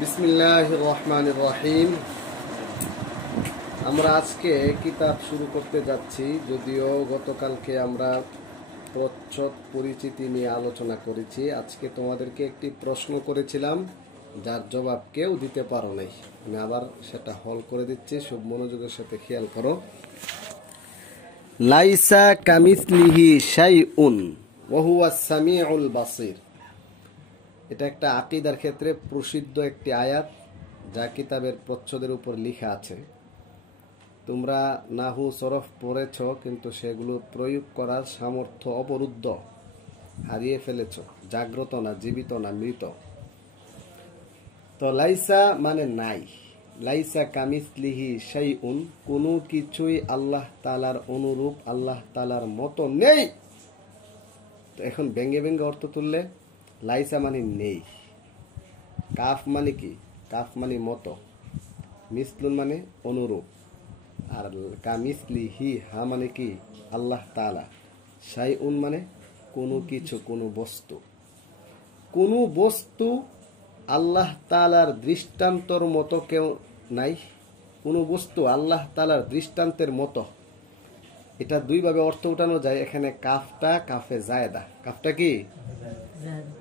বিসমিল্লাহির রহমানির রহিম। আমরা আজকে কিতাব শুরু করতে যাচ্ছি, যদিও গতকালকে আমরা প্রচ্ছদ পরিচিতি নিয়ে আলোচনা করেছি। আজকে তোমাদেরকে একটি প্রশ্ন করেছিলাম, যার জবাব কেউ দিতে পারো নাই। আমি আবার সেটা হল করে দিচ্ছি, সব মনোযোগের সাথে খেয়াল করো। লাইসা কামিসলিহি শাইউন ওয়া হুয়াস সামিউল বাসির। এটা একটা আকীদার ক্ষেত্রে প্রসিদ্ধ একটি আয়াত, যা কিতাবের প্রচ্ছদের উপর লেখা আছে। তোমরা নাহু সরফ পড়েছ, কিন্তু সেগুলো প্রয়োগ করার সামর্থ্য অবরুদ্ধ, হারিয়ে ফেলেছ। জাগ্রত না, জীবিত না, মৃত। তো লাইসা মানে নাই, লাইসা কামিসলিহি শাইউন, কোনো কিছুই আল্লাহ তাআলার অনুরূপ, আল্লাহ তাআলার মতো নেই। তো এখন ব্যঙ্গে ব্যঙ্গে অর্থ তুললে লাইসা মানে নেই, কাফ মানে কি? কাফ মানে মতো, মিসলুন মানে অনুরূপ, আর কামিসলিহি হা মানে কি? আল্লাহ তাআলা। শাইউন মানে কোনো কিছু, কোনো বস্তু। কোনো বস্তু আল্লাহ তাআলার দৃষ্টান্তর মতো কেউ নাই। কোনো বস্তু আল্লাহ তাআলার দৃষ্টান্তের মতো, এটা দুইভাবে অর্থ উঠানো যায়। এখানে কাফটা কাফে জায়দা। কাফটা কি?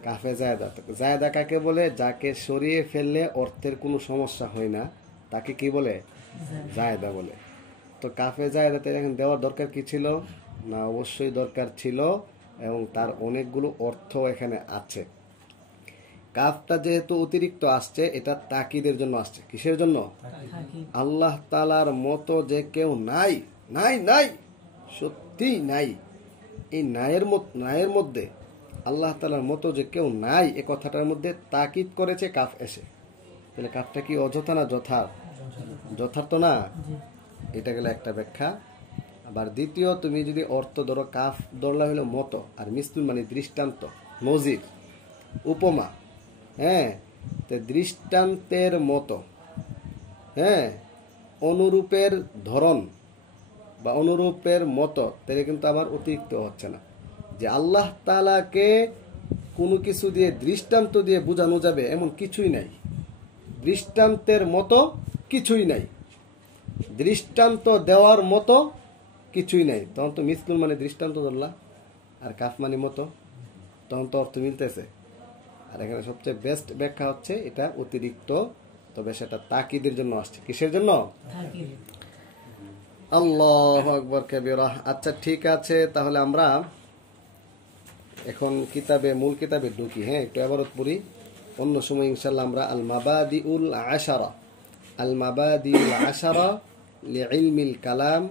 কাফে জায়দা। জায়দা কাকে বলে? যাকে সরিয়ে ফেললে অর্থের কোনো সমস্যা হয় না, তাকে কি বলে? জায়দা বলে। তো কাফে জায়দাতে এখন দেওয়ার দরকার কি ছিল? না, অবশ্যই দরকার ছিল, এবং তার অনেকগুলো অর্থ এখানে আছে। কাফটা যেহেতু অতিরিক্ত আসছে, এটা তাকিদের জন্য আসছে। কিসের জন্য? আল্লাহ তাআলার মতো যে কেউ নাই, নাই নাই, সত্যি নাই। এই নায়ের মধ্যে আল্লাহ তাআলার মতো যে কেউ নাই, এ কথাটার মধ্যে তাকিদ করেছে কাফ এসে। তাহলে কাফটা কি অযথা না যথার্থ? যথার্থ না। এটা গেলে একটা ব্যাখ্যা। আবার দ্বিতীয়, তুমি যদি অর্থ ধরো, কাফ ধরলা হলো মতো, আর মিসলুন মানে দৃষ্টান্ত, নজির, উপমা। হ্যাঁ, তো দৃষ্টান্তের মতো, হ্যাঁ, অনুরূপের ধরন বা অনুরূপের মতো, তাহলে কিন্তু আমার অতিরিক্ত হচ্ছে না। যে আল্লাহ তাআলাকে কোনো কিছু দিয়ে, দৃষ্টান্ত দিয়ে বোঝানো যাবে এমন কিছুই নাই। দৃষ্টান্তের মতো কিছুই নাই, দৃষ্টান্ত দেওয়ার মতো কিছুই নাই। তখন তো মিসলুন মানে দৃষ্টান্ত ধরলা, আর কাফ মানে মতো, তখন তো অর্থ মিলতেছে। আর এখানে সবচেয়ে বেস্ট ব্যাখ্যা হচ্ছে এটা অতিরিক্ত, তবে সেটা তাকিদের জন্য আসছে। কিসের জন্য? আল্লাহু আকবার কাবীরা। আচ্ছা, ঠিক আছে, তাহলে আমরা এখন মূল কিতাবে ঢুকি। হ্যাঁ, একটু ইবারত পড়ি, অন্য সময় ইনশাআল্লাহ আমরা আল মাবাদিউল আশারা লিইলমিল কালাম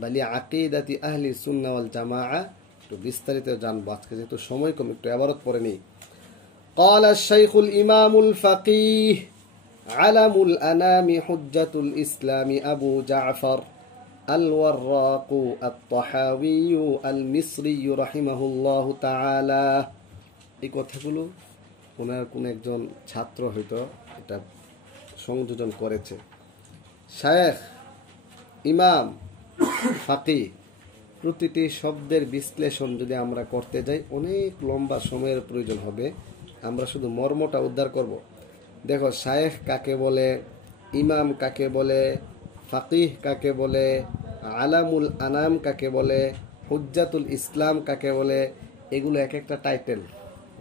বা লিআকিদাতি আহলি সুন্নাহ ওয়াল জামাআহ একটু বিস্তারিত জানবো। আজকে যেহেতু সময় কম, একটু ইবারত পড়ে নিই। قال الشيخ الإمام الفقيه علم الأنام حجة الإسلام أبو جعفر الوراق الطحاوي المصري رحمه الله تعالى। এই কথাগুলো ওনার কোন একজন ছাত্র হয়তো এটা সংযোজন করেছে। শায়েখ, ইমাম, ফাকিহ, প্রতিটি শব্দের বিশ্লেষণ যদি আমরা করতে যাই, অনেক লম্বা সময়ের প্রয়োজন হবে। আমরা শুধু মর্মটা উদ্ধার করব। দেখো, শায়েখ কাকে বলে, ইমাম কাকে বলে, ফাকিহ কাকে বলে, আলামুল আনাম কাকে বলে, হুজ্জাতুল ইসলাম কাকে বলে, এগুলো এক একটা টাইটেল,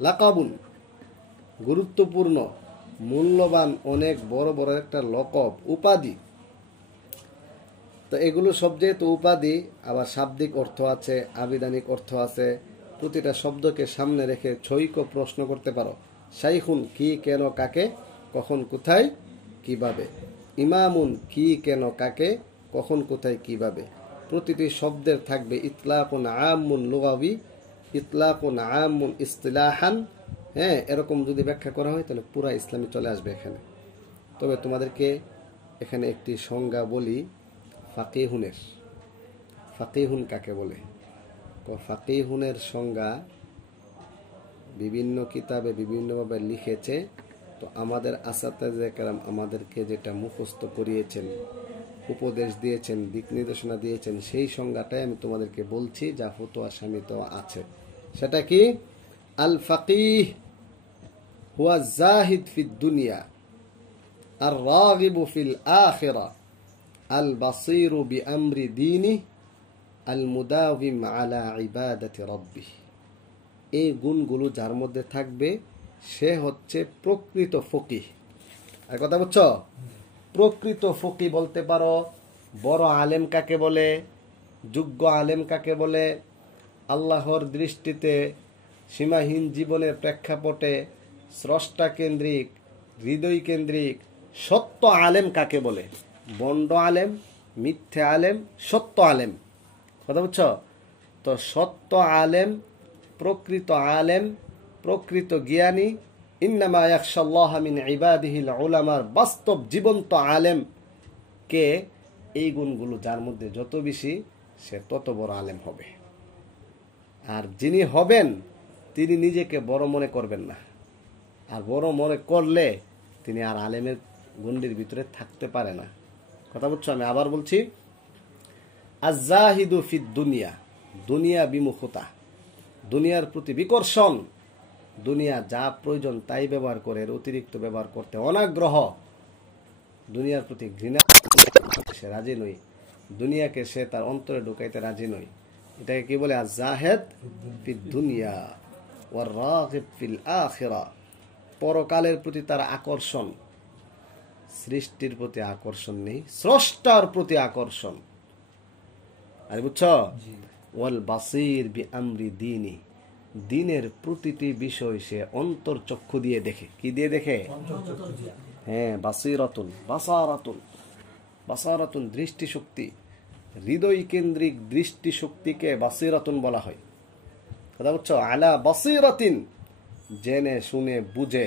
লাকাবুন, গুরুত্বপূর্ণ, মূল্যবান, অনেক বড় বড় একটা লকব, উপাধি। তো এগুলো সব যেহেতু উপাধি, আবার শাব্দিক অর্থ আছে, আবিধানিক অর্থ আছে। প্রতিটা শব্দকে সামনে রেখে ছয়ক প্রশ্ন করতে পারো। শাইখুন কি, কেন, কাকে, কখন, কোথায়, কিভাবে। ইমামুন কি, কেন, কাকে, কখন, কোথায়, কিভাবে। প্রতিটি শব্দের থাকবে ইতলাকুন আম্মুন লুগাবি, ইতলাকুন আম্মুন ইসতিলাহান। হ্যাঁ, এরকম যদি ব্যাখ্যা করা হয় তাহলে পুরা ইসলামী চলে আসবে এখানে। তবে তোমাদেরকে এখানে একটি সংজ্ঞা বলি ফাকিহুনের। ফাকিহুন কাকে বলে? ফাকিহুনের সংজ্ঞা বিভিন্ন কিতাবে বিভিন্নভাবে লিখেছে। তো আমাদের আসাতেজে কেরাম আমাদেরকে যেটা মুখস্থ করিয়েছেন, উপদেশ দিয়েছেন, দিক নির্দেশনা দিয়েছেন, সেই সংজ্ঞাটাই আমি তোমাদেরকে বলছি, যা ফতোয়া শামিত আছে। সেটা কি? আল ফাকিহ হুয়া জাহিদ ফিদ দুনিয়া আর রাগিবু ফিল আখিরা আল বাসীরু বিআমরি দীনি আল মুদাওয়িম আলা ইবাদাতি রাব্বিহ। এই গুণগুলো যার মধ্যে থাকবে সে হচ্ছে প্রকৃত ফকিহ। আর কথা বুঝছো? প্রকৃত ফকিহ বলতে পারো বড় আলেম কাকে বলে, যোগ্য আলেম কাকে বলে, আল্লাহর দৃষ্টিতে সীমাহীন জীবনের প্রেক্ষাপটে স্রষ্টা কেন্দ্রিক, হৃদয় কেন্দ্রিক সত্য আলেম কাকে বলে। বন্ড আলেম, মিথ্যে আলেম, সত্য আলেম। কথা বুঝছো? তো সত্য আলেম, প্রকৃত আলেম, প্রকৃত জ্ঞানী, ইন্নামা ইয়াখশাল্লাহ মিন ইবাদিহিল উলামার বাস্তব জীবন্ত আলেম কে, এই গুণগুলো যার মধ্যে যত বেশি সে তত বড় আলেম হবে। আর যিনি হবেন তিনি নিজেকে বড় মনে করবেন না, আর বড় মনে করলে তিনি আর আলেমের গণ্ডির ভিতরে থাকতে পারে না। কথা বুঝছো? আমি আবার বলছি, আজ-জাহিদু ফিদ দুনিয়া, দুনিয়া বিমুখতা, দুনিয়ার প্রতি বিকর্ষণ, দুনিয়া যা প্রয়োজন তাই ব্যবহার করে, এর অতিরিক্ত ব্যবহার করতে অনাগ্রহ, দুনিয়ার প্রতি ঘৃণা, সে রাজি নই, দুনিয়াকে সে তার অন্তরে ঢুকাইতে রাজি নই। এটাকে কি বলে? আজ-জাহিদ ফিদ দুনিয়া ওয়ার রাগিব ফিল আখিরা। পরকালের প্রতি তার আকর্ষণ, সৃষ্টির প্রতি আকর্ষণ নেই, স্রষ্টার প্রতি আকর্ষণ। আরে বুঝছো? ওয়াল বাসীর বিআমরি দীনি, দিনের প্রতিটি বিষয় সে অন্তর্চক্ষু দিয়ে দেখে। কি দিয়ে দেখে? হ্যাঁ, বাসীরাতুন, বাসারাতুন, বাসারাতুন দৃষ্টিশক্তি, হৃদয় কেন্দ্রিক দৃষ্টিশক্তিকে বাসীরাতুন বলা হয়। কথা বুঝছো? আলা বাসীরাতিন, জেনে শুনে বুঝে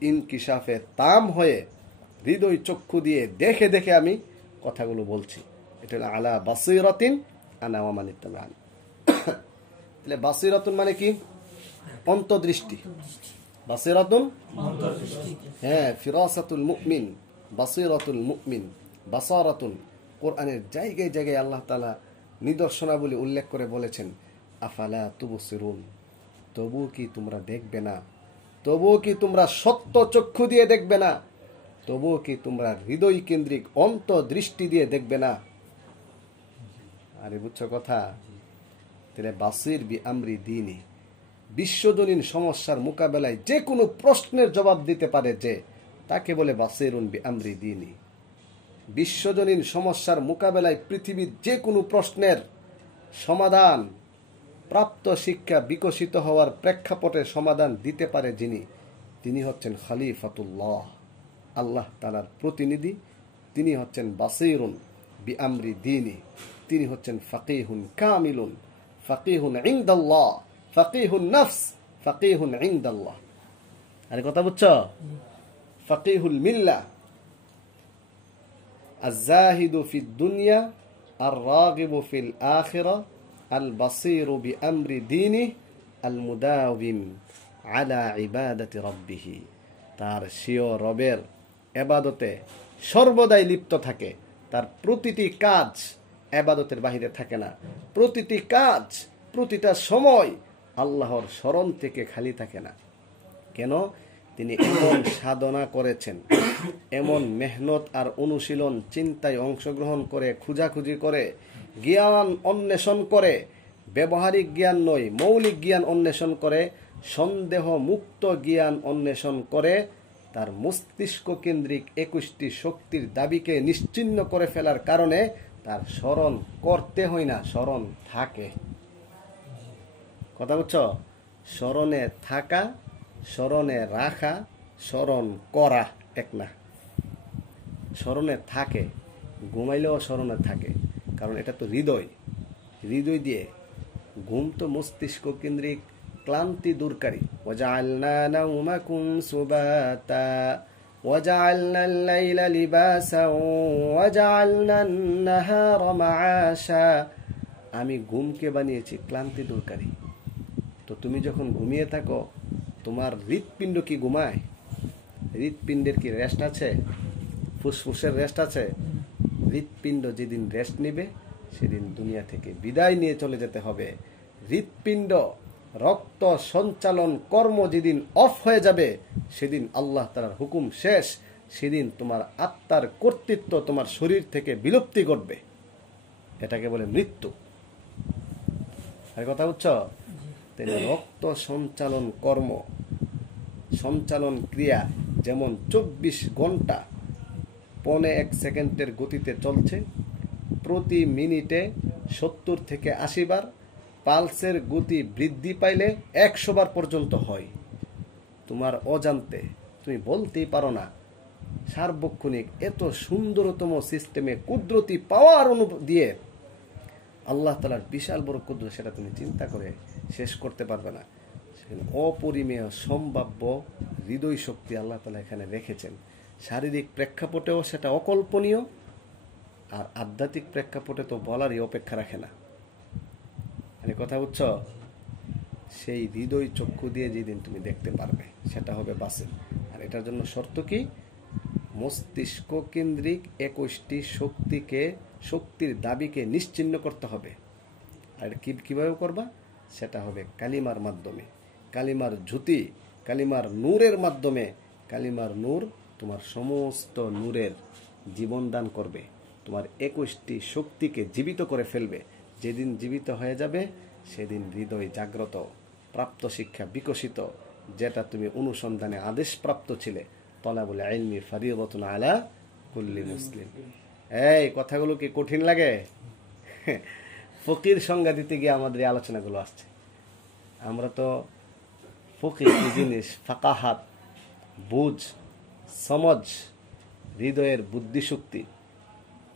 ইনকিশাফে তাম হয়ে হৃদয় চক্ষু দিয়ে দেখে দেখে আমি কথাগুলো বলছি। এটা হলো আলা বাসীরাতিন আনা ওয়া মান ইত্তাবা'আনি। তাহলে বাসীরাতুন মানে কি? অন্তর্দৃষ্টি। বাসীরাতুন, হ্যাঁ, ফিরাসাতুল মুমিন, বাসীরাতুল মুমিন, বাসারাতুন। কোরআনের জায়গায় জায়গায় আল্লাহ তাআলা নিদর্শনাবলী উল্লেখ করে বলেছেন, আফালা তুবসিরুন, তবুও কি তোমরা দেখবে না? তবুও কি তোমরা সত্য চক্ষু দিয়ে দেখবে না? তবুও কি তোমরা হৃদয় কেন্দ্রিক অন্তর্দৃষ্টি দিয়ে দেখবে না? আরে বুঝছো কথা? তাহলে বাসীর বিআমরি দীনি, বিশ্বজনীন সমস্যার মোকাবেলায় যে কোনো প্রশ্নের জবাব দিতে পারে যে, তাকে বলে বাসীরুন বিআমরি দীনি। বিশ্বজনীন সমস্যার মোকাবেলায় পৃথিবীর যে কোনো প্রশ্নের সমাধান, প্রাপ্ত শিক্ষা বিকশিত হওয়ার প্রেক্ষাপটে সমাধান দিতে পারে যিনি, তিনি হচ্ছেন খলিফাতুল্লাহ, আল্লাহ তাআলার প্রতিনিধি। তিনি হচ্ছেন বাসীরুন বিআমরি দীনি, তিনি হচ্ছেন ফাকিহুন কামিলুন, ফাকিহুন ইনদাল্লাহ, ফাকিহুন নফস, ফাকিহুন ইনদাল্লাহ। আরে কথা বুঝছো? ফাকিহুল মিল্লাহ। আজ-জাহিদু ফিদ দুনিয়া আর রাগিবু ফিল আখিরা আল বাসীরু বিআমরি দীনি আল মুদাওয়িম আলা ইবাদাতি রাব্বিহ। তার স্বীয় রবের ইবাদতে সর্বদাই লিপ্ত থাকে, তার প্রতিটি কাজ ইবাদতের বাহিরে থাকে না, প্রতিটি কাজ, প্রতিটা সময় আল্লাহর স্মরণ থেকে খালি থাকে না। কেন? তিনি এমন সাধনা করেছেন, এমন মেহনত আর অনুশীলন চিন্তায় অংশগ্রহণ করে, খুঁজাখুঁজি করে, জ্ঞান অন্বেষণ করে, ব্যবহারিক জ্ঞান নয় মৌলিক জ্ঞান অন্বেষণ করে, সন্দেহ মুক্ত জ্ঞান অন্বেষণ করে, তার মস্তিষ্ক কেন্দ্রিক 21টি শক্তির দাবিকে নিশ্চিহ্ন করে ফেলার কারণে তার স্মরণ করতে হয় না, স্মরণ থাকে। কথা বুঝছো? স্মরণে থাকা, স্মরণে রাখা, স্মরণ করা এক না। স্মরণে থাকে, ঘুমাইলেও স্মরণে থাকে, কারণ এটা তো হৃদয়, হৃদয় দিয়ে। ঘুম তো মস্তিষ্ক কেন্দ্রিক ক্লান্তি দূরকারী। ওয়াজআলনা নাওমাকুম সুবাতা ওয়াজআলনা আল-লাইলা লিবাসা ওয়াজআলনা আন-নাহারা মাআশা। আমি ঘুমকে বানিয়েছি ক্লান্তি দূরকারী। তো তুমি যখন ঘুমিয়ে থাকো, তোমার হৃৎপিণ্ড কি ঘুমায়? হৃৎপিণ্ডের কি রেস্ট আছে? ফুসফুসের রেস্ট আছে? হৃৎপিণ্ড যেদিন রেস্ট নিবে সেদিন দুনিয়া থেকে বিদায় নিয়ে চলে যেতে হবে। হৃৎপিণ্ড রক্ত সঞ্চালন কর্ম যেদিন অফ হয়ে যাবে সেদিন আল্লাহ তাআলার হুকুম শেষ, সেদিন তোমার আত্মার কর্তৃত্ব তোমার শরীর থেকে বিলুপ্তি ঘটবে। এটাকে বলে মৃত্যু। আর কথা বুঝছো? তাই রক্ত সঞ্চালন কর্ম, সঞ্চালন ক্রিয়া যেমন 24 ঘন্টা 0.1 সেকেন্ডের গতিতে চলছে, প্রতি মিনিটে 70 থেকে 80 বার, পালসের গতি বৃদ্ধি পাইলে 100 বার পর্যন্ত হয়। তোমার অজান্তে তুমি বলতেই পারো না, সার্বক্ষণিক এত সুন্দরতম সিস্টেমে কুদরতি পাওয়ার দিয়ে আল্লাহ তাআলার বিশাল বড় কুদরত, সেটা তুমি চিন্তা করে শেষ করতে পারবে না। অপরিমেয় সম্ভাব্য হৃদয় শক্তি আল্লাহ তাআলা এখানে রেখেছেন। শারীরিক প্রেক্ষাপটেও সেটা অকল্পনীয়, আর আধ্যাত্মিক প্রেক্ষাপটে তো বলারই অপেক্ষা রাখে না। মানে কথা বুঝছো? সেই হৃদয় চক্ষু দিয়ে যেদিন তুমি দেখতে পারবে সেটা হবে বাসির। আর এটার জন্য শর্ত কি? মস্তিষ্ক কেন্দ্রিক 21টি শক্তির দাবিকে নিশ্চিহ্ন করতে হবে। আর কিভাবে করবা? সেটা হবে কালিমার মাধ্যমে, কালিমার জ্যোতি, কালিমার নূরের মাধ্যমে। কালিমার নূর তোমার সমস্ত নূরের জীবন দান করবে, তোমার 21টি শক্তিকে জীবিত করে ফেলবে। যেদিন জীবিত হয়ে যাবে সেদিন হৃদয় জাগ্রত, প্রাপ্ত শিক্ষা বিকশিত, যেটা তুমি অনুসন্ধানে আদেশপ্রাপ্ত ছিলে। তলাবুল ইলমি ফরিয়দাতুন আলা কুল্লি মুসলিম। এই কথাগুলো কি কঠিন লাগে? ফকির সংজ্ঞা দিতে গিয়ে আমাদের এই আলোচনাগুলো আসছে। আমরা তো ফকির কি জিনিস, ফাকাহাত, বুঝ, সমজ, হৃদয়ের বুদ্ধিশক্তি,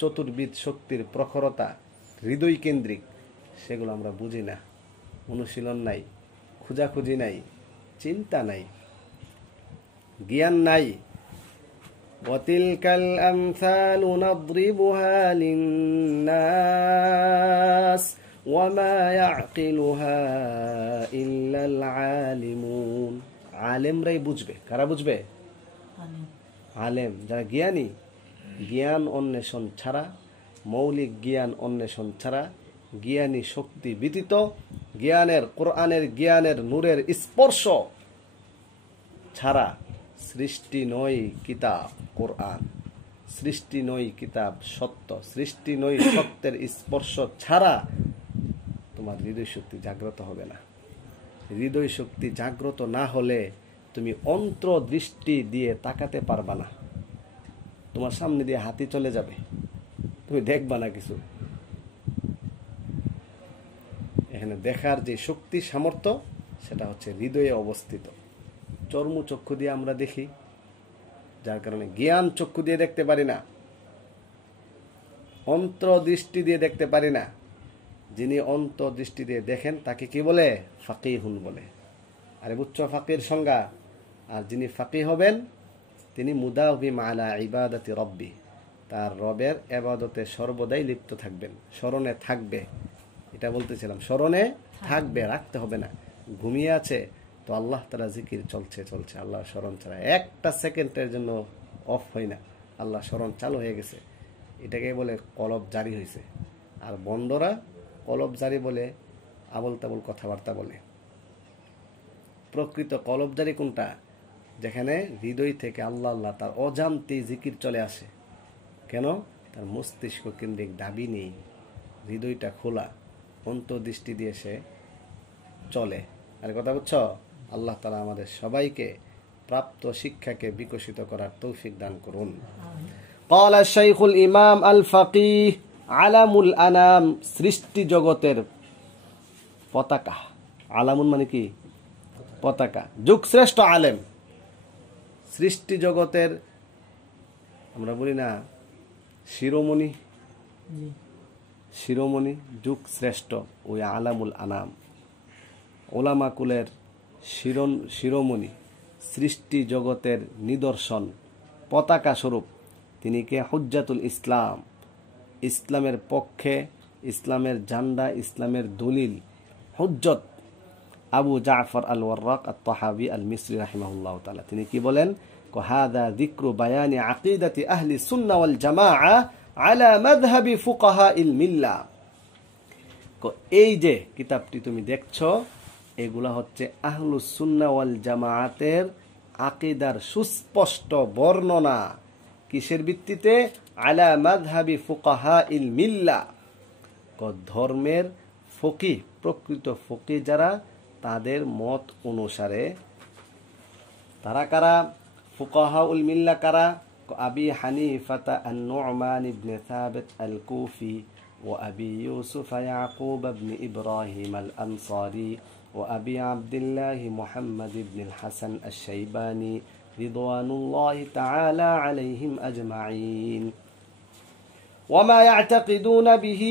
চতুর্বিদ শক্তির প্রখরতা, হৃদয় কেন্দ্রিক, সেগুলো আমরা বুঝি না। অনুশীলন নাই, খোঁজাখুঁজি নাই, চিন্তা নাই, জ্ঞান নাই। ওয়াতিলকাল আমসালু নাদরিবুহা লিন্নাস ওয়ামা ইয়াকিলুহা ইল্লাল আলিমুন। আলেমরাই বুঝবে। কারা বুঝবে? আলেম, যারা জ্ঞানী। জ্ঞান অন্বেষণ ছাড়া, মৌলিক জ্ঞান অন্বেষণ ছাড়া, জ্ঞানী শক্তি ব্যতীত, জ্ঞানের, কোরআনের জ্ঞানের নূরের স্পর্শ ছাড়া সৃষ্টি নয় কিতাব কোরআন, সৃষ্টি নয় কিতাব সত্য, সৃষ্টি নয় সত্যের স্পর্শ ছাড়া তোমার হৃদয় শক্তি জাগ্রত হবে না। হৃদয় শক্তি জাগ্রত না হলে তুমি অন্তর্দৃষ্টি দিয়ে তাকাতে পারবা না। তোমার সামনে দিয়ে হাতি চলে যাবে, তুমি দেখবা না কিছু। এখানে দেখার যে শক্তি সামর্থ্য, সেটা হচ্ছে হৃদয়ে অবস্থিত। চর্ম চক্ষু দিয়ে আমরা দেখি, যার কারণে জ্ঞান চক্ষু দিয়ে দেখতে পারি না, অন্তর্দৃষ্টি দিয়ে দেখতে পারি না। যিনি অন্তর্দৃষ্টি দিয়ে দেখেন তাকে কি বলে? ফাকিহুন বলে। আরে বুঝছো ফাকির সংজ্ঞা? আর যিনি ফাকি হবেন তিনি মুদাওবিম আলা ইবাদাতি রব্বি, তার রবের ইবাদতে সর্বদাই লিপ্ত থাকবেন, স্মরণে থাকবে। এটা বলতেছিলাম, স্মরণে থাকবে, রাখতে হবে না। ঘুমিয়ে আছে তো আল্লাহ তাআলা জিকির চলছে, আল্লাহ স্মরণ ছাড়া একটা সেকেন্ডের জন্য অফ হয় না, আল্লাহ স্মরণ চালু হয়ে গেছে। এটাকে বলে কলব জারি হয়েছে। আর বন্দরা কলব জারি বলে আবল তাবল কথাবার্তা বলে। প্রকৃত কলব জারি কোনটা? যেখানে হৃদয় থেকে আল্লাহ আল্লাহ তার অজান্তে জিকির চলে আসে। কেন? তার মস্তিষ্ক কেন্দ্রিক দাবি নেই, হৃদয়টা খোলা, অন্তর্দৃষ্টি দিয়ে সে চলে। আর কথা বুঝছো? আল্লাহ তাআলা আমাদের সবাইকে প্রাপ্ত শিক্ষাকে বিকশিত করার তৌফিক দান করুন। قال الشيخ الإمام الفقيه আলামুল আনাম, সৃষ্টি জগতের পতাকা। আলামুন মানে কি? পতাকা। যুগ শ্রেষ্ঠ আলেম, সৃষ্টি জগতের, আমরা বলি না শিরোমণি, শিরোমণি, যুগ শ্রেষ্ঠ, ওই আলামুল আনাম, ওলামা কুলের শিরোমণি, সৃষ্টি জগতের নিদর্শন, পতাকা স্বরূপ তিনি কে? হুজ্জাতুল ইসলাম, ইসলামের পক্ষে, ইসলামের ঝান্ডা, ইসলামের দলিল, হুজ্জত আবু জাফর আল ওয়াররাক আত-তাহাবি আল মিসরি রাহিমাহুল্লাহ তাআলা। তিনি কি বলেন? হাদা যিকরু বায়ানি আকিদাতি আহলি সুন্নাহ ওয়াল জামাআহ আলা মাযহাবি ফুকাহাইল মিল্লাহ। এই যে কিতাবটি তুমি দেখছো, এগুলা হচ্ছে আহলুস সুন্নাহ ওয়াল জামাআতের আকিদার সুস্পষ্ট বর্ণনা কিসের ভিত্তিতে? আলা মাযহাবি ফুকাহাইল মিল্লাহ, ধর্মের ফকিহ, প্রকৃত ফকিহ যারা, তাদের মত অনুসারে। তারা কারা? ফুকাহাউল মিল্লাহ কারা? আবি হানিফাতা আন-নু'মান ইবনে সাবিত আল-কুফি ওয়া আবি ইউসুফ ইয়াকুব ইবনে ইব্রাহিম আল-আনসারি ওয়া আবি আব্দুল্লাহ মুহাম্মদ ইবনে আল-হাসান আশ-শাইবানি রিদওয়ানুল্লাহি তাআলা আলাইহিম আজমাইন। وما يعتقدون به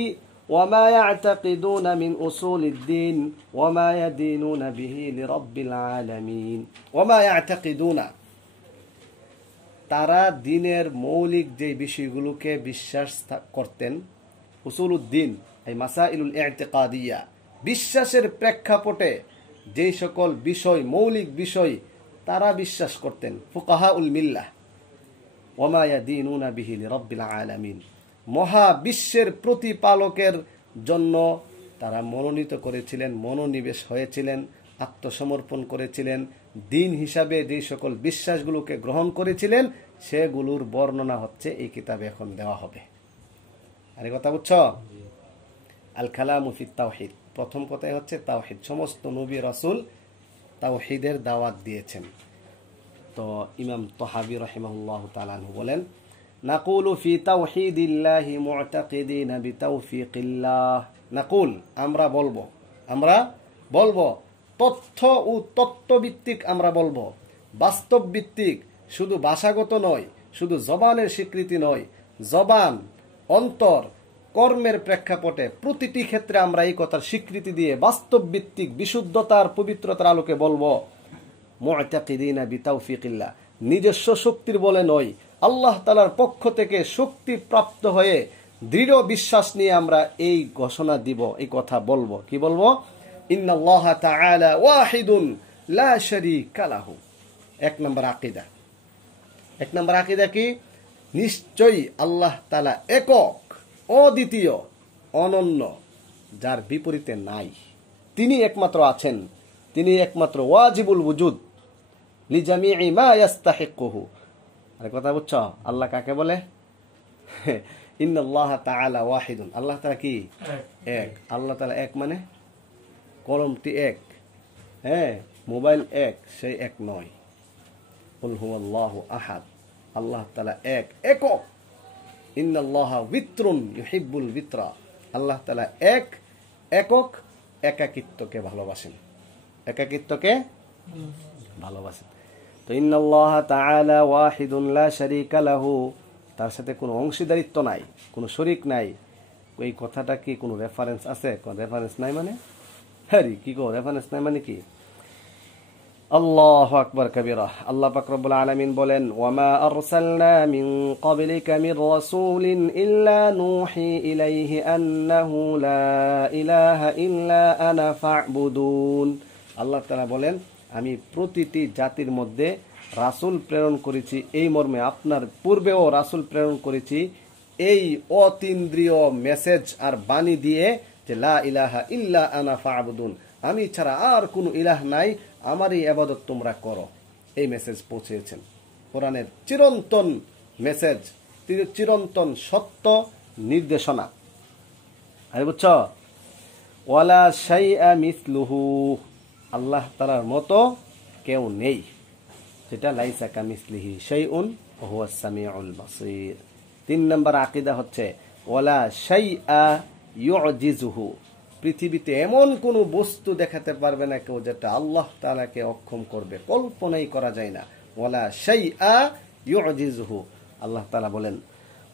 وما يعتقدون من أصول الدين وما يدينون به لرب العالمين وما يعتقدون তারা দিনের মৌলিক যে বিষয়গুলোকে বিশ্বাস করতেন, উসুলুদ্দিন এই মাসাইলুল ইতিকাদিয়া, বিশ্বাসের প্রেক্ষাপটে যে সকল বিষয়, মৌলিক বিষয় তারা বিশ্বাস করতেন, ফুকাহাউল মিল্লাহ। ওমা ইয়াদিনুনা বিহি লিরাব্বিল আলামিন, মহাবিশ্বের প্রতিপালকের জন্য তারা মনোনীত করেছিলেন, মনোনিবেশ হয়েছিলেন, আত্মসমর্পণ করেছিলেন। দিন হিসাবে যে সকল বিশ্বাসগুলোকে গ্রহণ করেছিলেন সেগুলোর বর্ণনা হচ্ছে এই কিতাবে এখন দেওয়া হবে। আরে কথা বুঝছ? আল কালামু ফিত তাওহীদ, প্রথম কথাই হচ্ছে তাওহীদ। সমস্ত নবী রাসূল তাওহীদের দাওয়াত দিয়েছেন। তো ইমাম তাহাবী রাহিমাহুল্লাহ তাআলা বলেন, নাকুলু ফি তাওহীদিল্লাহি মু'তাকিদিনা বিতাওফিকিল্লাহ। নাকুল, আমরা বলবো তথ্য ও তত্ত্বভিত্তিক আমরা বলবো, বাস্তব ভিত্তিক, শুধু ভাষাগত নয়, শুধু জবানের স্বীকৃতি নয়, জবান, অন্তর, কর্মের প্রেক্ষাপটে প্রতিটি ক্ষেত্রে আমরা এই কথার স্বীকৃতি দিয়ে বাস্তব ভিত্তিক বিশুদ্ধতার, পবিত্রতার আলোকে বলবো। মু'তাকিদিনা বিতাওফিকিল্লাহ, নিজস্ব শক্তির বলে নয়, আল্লাহ তাআলার পক্ষ থেকে শক্তি প্রাপ্ত হয়ে দৃঢ় বিশ্বাস নিয়ে আমরা এই ঘোষণা দিব, এই কথা বলবো। কি বলবো? ইন্নাল্লাহা তাআলা ওয়াহিদুন লা শারীকা লাহু। এক নম্বর আকীদা কি? নিশ্চয়ই আল্লাহ তাআলা একক, অদ্বিতীয়, অনন্য, যার বিপরীতে নাই। তিনি একমাত্র আছেন, তিনি একমাত্র ওয়াজিবুল ওয়ুজুদ লিজামিই মা ইস্তাহিকুহু। আরে কথা বুঝছ? আল্লাহ কাকে বলে? ইন্নাল্লাহা তাআলা ওয়াহিদুন, আল্লাহ তাআলা কি? এক। আল্লাহ তাআলা এক মানে কলমটি এক, হ্যাঁ, মোবাইল এক, সেই এক নয়। কুল হুয়াল্লাহু আহাদ, আল্লাহ তাআলা এক, একক। ইন্নাল্লাহা বিত্রুন ইউহিব্বুল বিত্রা, আল্লাহ তাআলা এক, একক, একাকিত্বকে ভালোবাসেন, একাকিত্বকে ভালোবাসেন। তো ইন্নাল্লাহা তাআলা ওয়াহিদুন লা শারীকা লাহু, তার সাথে কোনো অংশীদারিত্ব নাই, কোনো শরীক নাই। এই কথাটা কি কোনো রেফারেন্স আছে? কোন রেফারেন্স নাই মানে? হ্যাঁ, কি গো, রেফারেন্স নাই মানে কি? আল্লাহু আকবার কাবীরা। আল্লাহ পাক রব্বুল আলামিন বলেন, ওয়ামা আরসালনা মিন ক্বাবলিকা মির রাসূলিন ইল্লা নূহি ইলাইহি আন্নাহু লা ইলাহা ইল্লা আনা ফা'বুদুন। আল্লাহ তাআলা বলেন, আমি প্রতিটি জাতির মধ্যে রাসূল প্রেরণ করেছি এই মর্মে, আপনার পূর্বেও রাসূল প্রেরণ করেছি এই অতীন্দ্রিয় মেসেজ আর বাণী দিয়ে যে লা ইলাহা ইল্লা আনা ফা'বুদুন, আমি ছাড়া আর কোনো ইলাহ নাই, আমারই ইবাদত তোমরা করো। এই মেসেজ পৌঁছেছেন, কোরআনের চিরন্তন মেসেজ, চিরন্তন সত্য নির্দেশনা। আরে বুঝছ? ওয়ালা শাইআ মিসলুহু, আল্লাহ তাআলার মতো কেউ নেই, যেটা লাইসা কামিসলিহি শাইউন ওয়া হুয়াস সামিউল বাসীর। 3 নম্বর আকীদা হচ্ছে ওয়ালা শাইআ ইউজিজুহু, পৃথিবীতে এমন কোনো বস্তু দেখাতে পারবে না কেউ যেটা আল্লাহ তাআলাকে অক্ষম করবে, কল্পনাই করা যায় না। ওয়ালা শাইআ ইউজিজুহু, আল্লাহ তাআলা বলেন,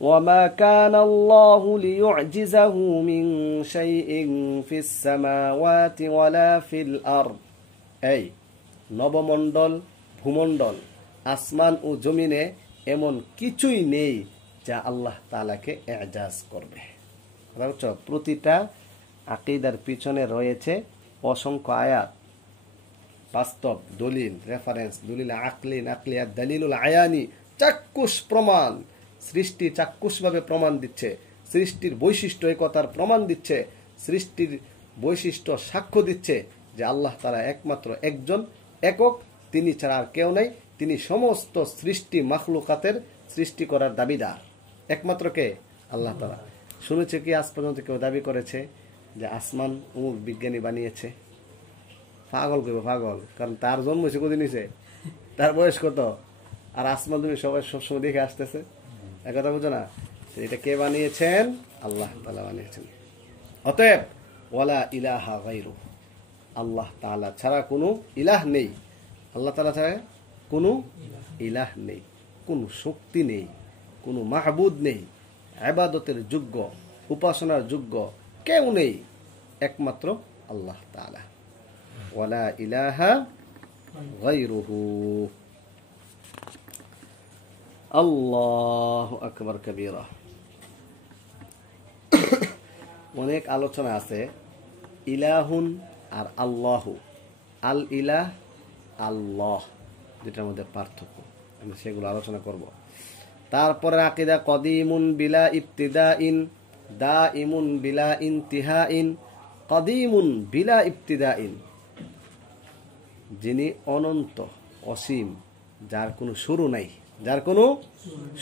ওয়ামা কানা আল্লাহু লিইউজিজাহু মিন শাইইন ফিস সামাওয়াতি ওয়ালা ফিল আরদ। এই নবমণ্ডল, ভূমণ্ডল, আসমান ও জমিনে এমন কিছুই নেই যা আল্লাহ তাআলাকে এজাজ করবে। প্রতিটা আকীদার পিছনে রয়েছে অসংখ্য আয়াত, বাস্তব দলিল, রেফারেন্স, দলিল আকলি, নাকলিয়াত, দলিলুল আয়ানি, চাক্ষুষ প্রমাণ। সৃষ্টি চাক্ষুষভাবে প্রমাণ দিচ্ছে, সৃষ্টির বৈশিষ্ট্য একতার প্রমাণ দিচ্ছে, সৃষ্টির বৈশিষ্ট্য সাক্ষ্য দিচ্ছে যে আল্লাহ তাআলা একমাত্র একজন, একক, তিনি ছাড়া আর কেউ নাই। তিনি সমস্ত সৃষ্টি মাখলুকাতের সৃষ্টি করার দাবিদার। একমাত্র কে? আল্লাহ তাআলা। শুনেছে কি আজ পর্যন্ত কেউ দাবি করেছে যে আসমান অমুক বিজ্ঞানী বানিয়েছে? পাগল কইব, পাগল। কারণ তার জন্ম হয়েছে কদিন হয়েছে, তার বয়স কত, আর আসমান তুমি সবাই সবসময় দেখে আসতেছে। একথা বুঝো না? এটা কে বানিয়েছেন? আল্লাহ তাআলা বানিয়েছেন। অতএব ওয়ালা ইলাহা গায়রু, আল্লাহ তাআলা ছাড়া কোনো ইলাহ নেই। আল্লাহ তাআলা ছাড়া কোনো ইলাহ নেই, কোনো শক্তি নেই, কোনো মাহবুদ নেই, ইবাদতের যোগ্য, উপাসনার যোগ্য কেউ নেই, একমাত্র আল্লাহ তাআলা। ওয়ালা ইলাহা গায়রুহু। আল্লাহু আকবার কাবীরা। অনেক আলোচনা আছে ইলাহুন আর আল্লাহু। আল ইলাহ, আল্লাহ, দুটার মধ্যে পার্থক্য, আমি সেগুলো আলোচনা করব। তারপরে আকীদা কদিমুন বিলা ইবতিদাইন, দাইমুন বিলা ইনতিহাইন। কদিমুন বিলা ইবতিদাইন, যিনি অনন্ত, অসীম, যার কোনো শুরু নাই, যার কোনো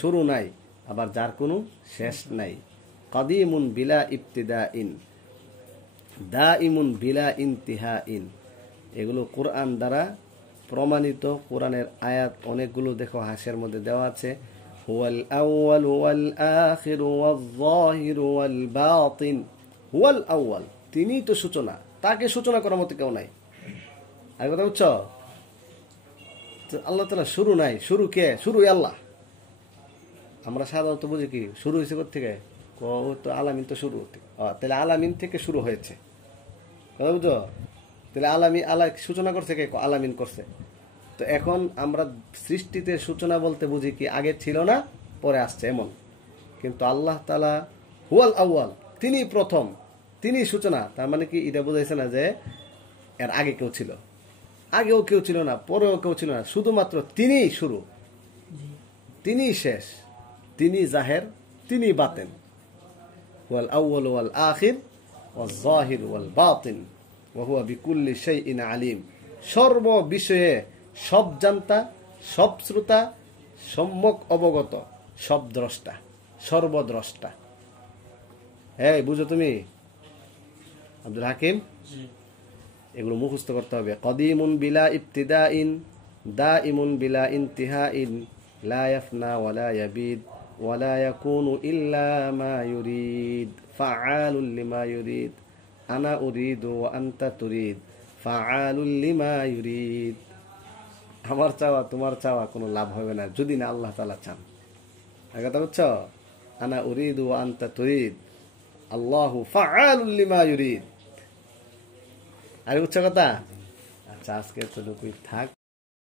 শুরু নাই, আবার যার কোনো শেষ নাই। কদিমুন বিলা ইবতিদাইন, দাইমুন বিলা ইনতিহাইন। এগুলো কোরআন দ্বারা প্রমাণিত। কোরআনের আয়াত অনেকগুলো দেখো হাসের মধ্যে দেওয়া আছে। হুয়াল আউয়াল ওয়াল আখির ওয়াল যাহির ওয়াল বাতিন। হুয়াল আউয়াল, তিনি তো সূচনা, তাকে সূচনা করার মতো কেউ নাই। আর কথা বুঝছো? আল্লাহ তাআলা শুরু নাই। শুরু কে? শুরু আল্লাহ। আমরা সাধারণত বুঝি কি শুরু হয়েছে কোথেকে? তো আলামিন তো শুরু, তাহলে আলামিন থেকে শুরু হয়েছে, কথা বুঝো? তাহলে আল্লাহ সূচনা করছে কে? আলামিন করছে। তো এখন আমরা সৃষ্টিতে সূচনা বলতে বুঝি কি আগে ছিল না পরে আসছে এমন। কিন্তু আল্লাহ তাআলা হুয়াল আউয়াল, তিনি প্রথম, তিনি সূচনা। তার মানে কি এটা বুঝাইছে না যে এর আগে কেউ ছিল, আগেও কেউ ছিল না, পরেও কেউ ছিল না, শুধুমাত্র তিনি শুরু, তিনি শেষ, তিনি জাহের, তিনি বাতেন। হুয়াল আউয়াল ওয়াল আখির ওয়াল যাহির ওয়াল বাতিন ওয়া হুয়া বিকুল্লি শাইইন আলিম। সর্ব বিষয়ে সব জানতা, সব শ্রোতা, সম্যক অবগত, সব দ্রষ্টা, সর্বদ্রষ্টা। হ্যাঁ, বুঝো তুমি আব্দুল হাকিম? এগুলো মুখস্থ করতে হবে। কদিমুন বিলা ইবতিদাইন, দাইমুন বিলা ইনতিহাইন, লা ইয়াফনা ওয়ালা ইয়াবিদ ওয়ালা ইয়াকুনু ইল্লা মা ইউরিদ, ফাআলুল লিমা ইউরিদ, আনা উরিদু ওয়া আনতা তুরিদ, ফাআলুল লিমা ইউরিদ। আমার চাওয়া তোমার চাওয়া কোনো লাভ হবে না যদি না আল্লাহ তাআলা চান। কথা বুঝছো? আনা উরিদু ওয়া আনতা তুরিদ, আল্লাহু ফাআলুল লিমা ইউরিদ। আর বুঝছো কথা? আচ্ছা, আজকে এতটুকুই থাক।